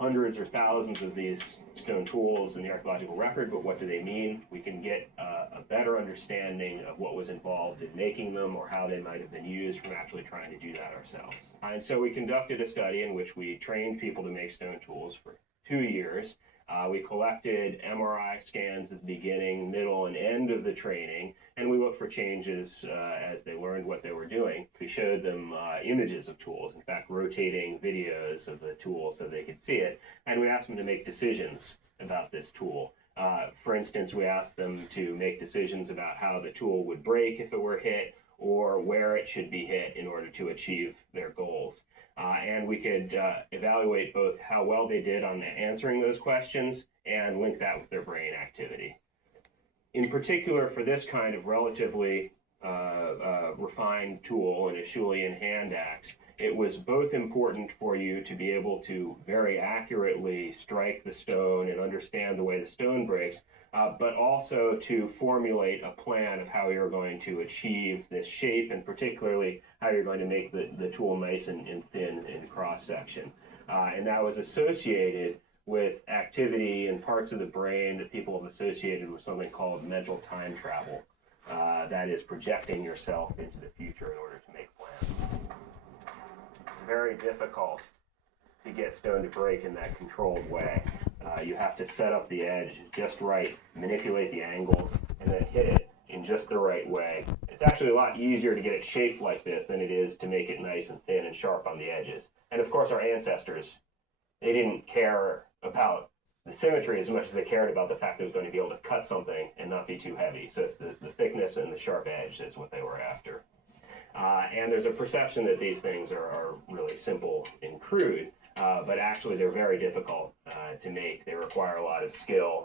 hundreds or thousands of these stone tools in the archaeological record, but what do they mean? We can get a better understanding of what was involved in making them or how they might have been used from actually trying to do that ourselves. And so we conducted a study in which we trained people to make stone tools for 2 years. We collected MRI scans at the beginning, middle, and end of the training, and we looked for changes as they learned what they were doing. We showed them images of tools, in fact, rotating videos of the tool so they could see it, and we asked them to make decisions about this tool. For instance, we asked them to make decisions about how the tool would break if it were hit, or where it should be hit in order to achieve their goals. And we could evaluate both how well they did on answering those questions and link that with their brain activity. In particular, for this kind of relatively refined tool, an achulean hand axe, it was both important for you to be able to very accurately strike the stone and understand the way the stone breaks, but also to formulate a plan of how you're going to achieve this shape, and particularly how you're going to make the tool nice and thin in cross-section. And that was associated with activity in parts of the brain that people have associated with something called mental time travel. That is projecting yourself into the future in order to make plans. It's very difficult to get stone to break in that controlled way. You have to set up the edge just right, manipulate the angles, and then hit it in just the right way. It's actually a lot easier to get it shaped like this than it is to make it nice and thin and sharp on the edges. And of course, our ancestors, they didn't care about the symmetry as much as they cared about the fact that it was going to be able to cut something and not be too heavy. So it's the thickness and the sharp edge is what they were after. And there's a perception that these things are really simple and crude, but actually they're very difficult to make. They require a lot of skill